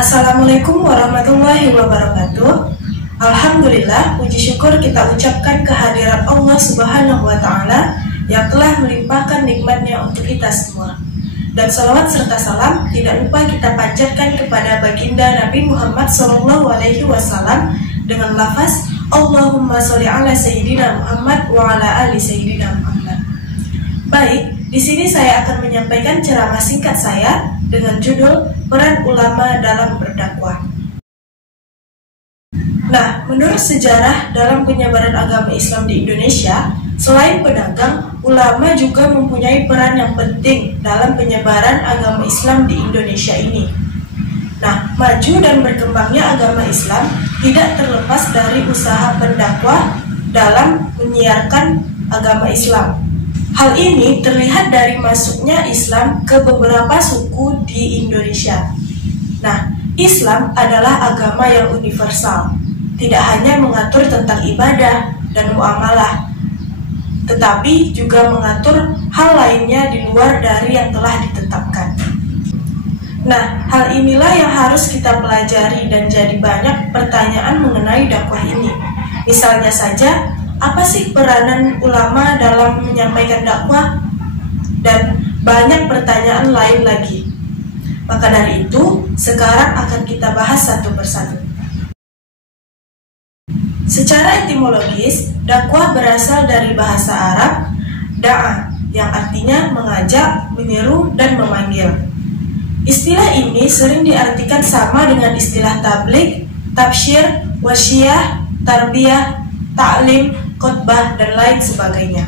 Assalamualaikum warahmatullahi wabarakatuh. Alhamdulillah, puji syukur kita ucapkan kehadiran Allah Subhanahu wa Ta'ala yang telah melimpahkan nikmatnya untuk kita semua. Dan salawat serta salam tidak lupa kita panjatkan kepada baginda Nabi Muhammad SAW dengan lafaz Allahumma sholli ala Sayyidina Muhammad wa ala ali Sayyidina Muhammad. Baik, di sini saya akan menyampaikan ceramah singkat saya dengan judul Peran Ulama dalam Berdakwah. Nah, menurut sejarah dalam penyebaran agama Islam di Indonesia, selain pedagang, ulama juga mempunyai peran yang penting dalam penyebaran agama Islam di Indonesia ini. Nah, maju dan berkembangnya agama Islam tidak terlepas dari usaha pendakwah dalam menyiarkan agama Islam. Hal ini terlihat dari masuknya Islam ke beberapa suku di Indonesia. Nah, Islam adalah agama yang universal, tidak hanya mengatur tentang ibadah dan muamalah, tetapi juga mengatur hal lainnya di luar dari yang telah ditetapkan. Nah, hal inilah yang harus kita pelajari dan jadi banyak pertanyaan mengenai dakwah ini. Misalnya saja, apa sih peranan ulama dalam menyampaikan dakwah? Dan banyak pertanyaan lain lagi. Maka dari itu, sekarang akan kita bahas satu persatu. Secara etimologis, dakwah berasal dari bahasa Arab da'a, yang artinya mengajak, menyeru, dan memanggil. Istilah ini sering diartikan sama dengan istilah tabligh, tabsyir, wasyiyah, tarbiyah, ta'lim, khotbah, dan lain sebagainya.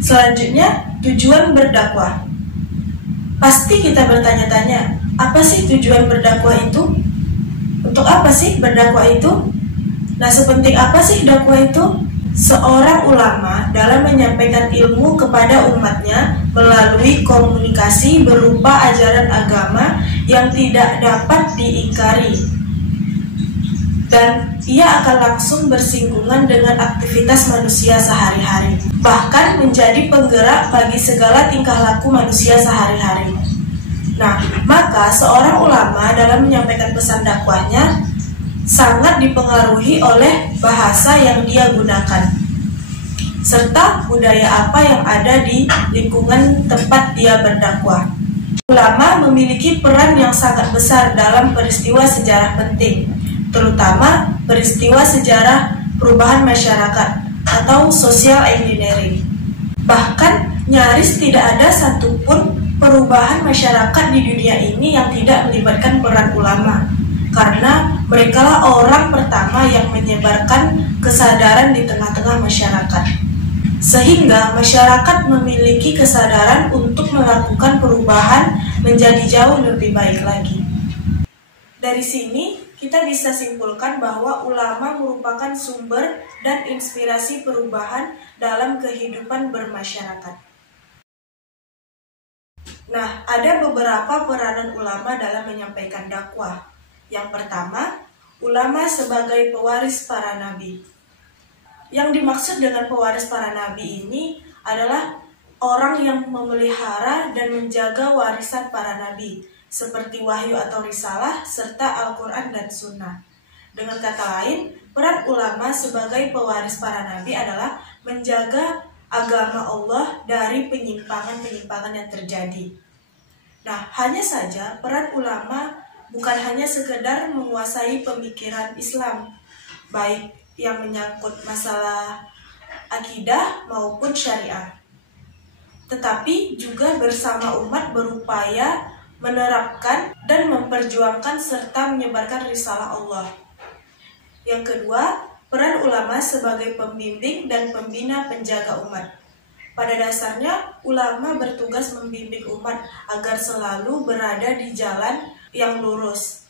Selanjutnya, tujuan berdakwah. Pasti kita bertanya-tanya, apa sih tujuan berdakwah itu? Untuk apa sih berdakwah itu? Nah, sepenting apa sih dakwah itu? Seorang ulama dalam menyampaikan ilmu kepada umatnya melalui komunikasi berupa ajaran agama yang tidak dapat diingkari. Dan ia akan langsung bersinggungan dengan aktivitas manusia sehari-hari, bahkan menjadi penggerak bagi segala tingkah laku manusia sehari-hari. Nah, maka seorang ulama dalam menyampaikan pesan dakwahnya sangat dipengaruhi oleh bahasa yang dia gunakan, serta budaya apa yang ada di lingkungan tempat dia berdakwah. Ulama memiliki peran yang sangat besar dalam peristiwa sejarah penting, terutama peristiwa sejarah perubahan masyarakat atau social engineering. Bahkan nyaris tidak ada satupun perubahan masyarakat di dunia ini yang tidak melibatkan peran ulama, karena merekalah orang pertama yang menyebarkan kesadaran di tengah-tengah masyarakat, sehingga masyarakat memiliki kesadaran untuk melakukan perubahan menjadi jauh lebih baik lagi. Dari sini, kita bisa simpulkan bahwa ulama merupakan sumber dan inspirasi perubahan dalam kehidupan bermasyarakat. Nah, ada beberapa peranan ulama dalam menyampaikan dakwah. Yang pertama, ulama sebagai pewaris para nabi. Yang dimaksud dengan pewaris para nabi ini adalah orang yang memelihara dan menjaga warisan para nabi, seperti wahyu atau risalah, serta Al-Quran dan Sunnah. Dengan kata lain, peran ulama sebagai pewaris para nabi adalah menjaga agama Allah dari penyimpangan-penyimpangan yang terjadi. Nah, hanya saja peran ulama bukan hanya sekedar menguasai pemikiran Islam, baik yang menyangkut masalah akidah maupun syariah, tetapi juga bersama umat berupaya menerapkan dan memperjuangkan serta menyebarkan risalah Allah. Yang kedua, peran ulama sebagai pembimbing dan pembina penjaga umat. Pada dasarnya, ulama bertugas membimbing umat agar selalu berada di jalan yang lurus.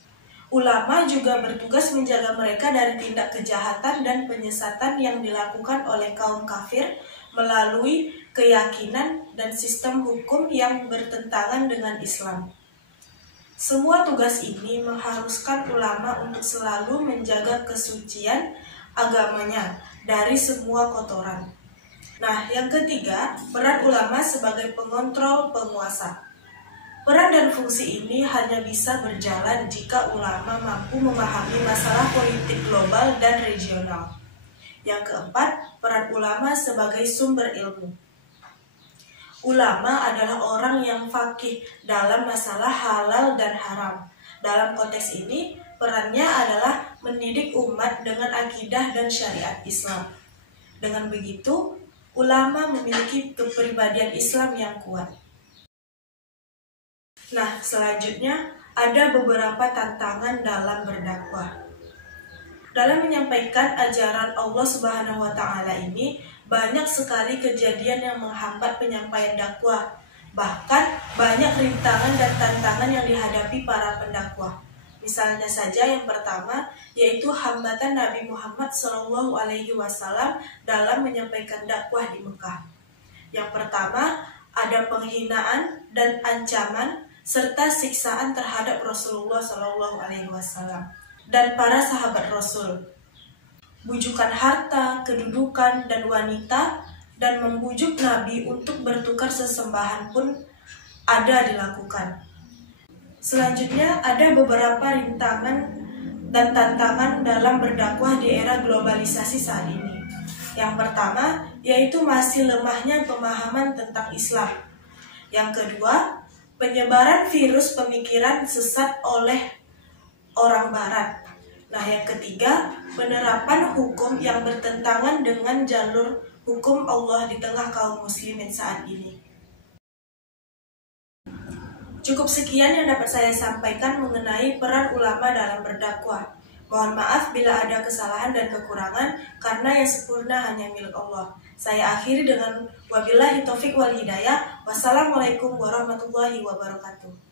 Ulama juga bertugas menjaga mereka dari tindak kejahatan dan penyesatan yang dilakukan oleh kaum kafir melalui keyakinan dan sistem hukum yang bertentangan dengan Islam. Semua tugas ini mengharuskan ulama untuk selalu menjaga kesucian agamanya dari semua kotoran. Nah, yang ketiga, peran ulama sebagai pengontrol penguasa. Peran dan fungsi ini hanya bisa berjalan jika ulama mampu memahami masalah politik global dan regional. Yang keempat, peran ulama sebagai sumber ilmu. Ulama adalah orang yang faqih dalam masalah halal dan haram. Dalam konteks ini, perannya adalah mendidik umat dengan akidah dan syariat Islam. Dengan begitu, ulama memiliki kepribadian Islam yang kuat. Nah, selanjutnya ada beberapa tantangan dalam berdakwah. Dalam menyampaikan ajaran Allah Subhanahu wa Ta'ala ini, banyak sekali kejadian yang menghambat penyampaian dakwah. Bahkan banyak rintangan dan tantangan yang dihadapi para pendakwah. Misalnya saja yang pertama, yaitu hambatan Nabi Muhammad SAW dalam menyampaikan dakwah di Mekah. Yang pertama, ada penghinaan dan ancaman serta siksaan terhadap Rasulullah SAW dan para sahabat Rasul. Bujukan harta, kedudukan, dan wanita, dan membujuk Nabi untuk bertukar sesembahan pun ada dilakukan. Selanjutnya ada beberapa rintangan dan tantangan dalam berdakwah di era globalisasi saat ini. Yang pertama, yaitu masih lemahnya pemahaman tentang Islam. Yang kedua, penyebaran virus pemikiran sesat oleh orang Barat. Nah, yang ketiga, penerapan hukum yang bertentangan dengan jalur hukum Allah di tengah kaum muslimin saat ini. Cukup sekian yang dapat saya sampaikan mengenai peran ulama dalam berdakwah. Mohon maaf bila ada kesalahan dan kekurangan, karena yang sempurna hanya milik Allah. Saya akhiri dengan wabillahi taufik wal hidayah. Wassalamualaikum warahmatullahi wabarakatuh.